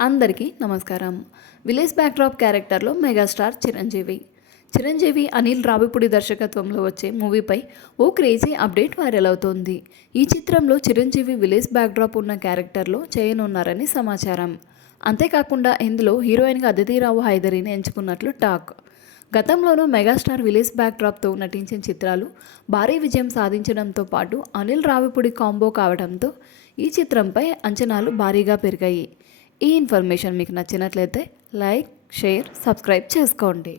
అందరికీ నమస్కారం. Village backdrop క్యారెక్టర్లో మెగాస్టార్ చిరంజీవి. చిరంజీవి అనిల్ రావిపూడి దర్శకత్వంలో వచ్చే మూవీపై ఓ క్రేజీ అప్డేట్ వైరల్ అవుతోంది. ఈ చిత్రంలో చిరంజీవి విలేజ్ బ్యాక్డ్రాప్ ఉన్న క్యారెక్టర్లో చేయనున్నారని సమాచారం. అంతేకాకుండా ఇందులో హీరోయిన్గా అదితిరావు హైదరీని ఎంచుకున్నట్లు టాక్. గతంలోనూ మెగాస్టార్ విలేజ్ బ్యాక్డ్రాప్తో నటించిన చిత్రాలు భారీ విజయం సాధించడంతో పాటు అనిల్ రావిపూడి కాంబో కావడంతో ఈ చిత్రంపై అంచనాలు భారీగా పెరిగాయి. ఈ ఇన్ఫర్మేషన్ మీకు నచ్చినట్లయితే లైక్ షేర్ సబ్స్క్రైబ్ చేసుకోండి.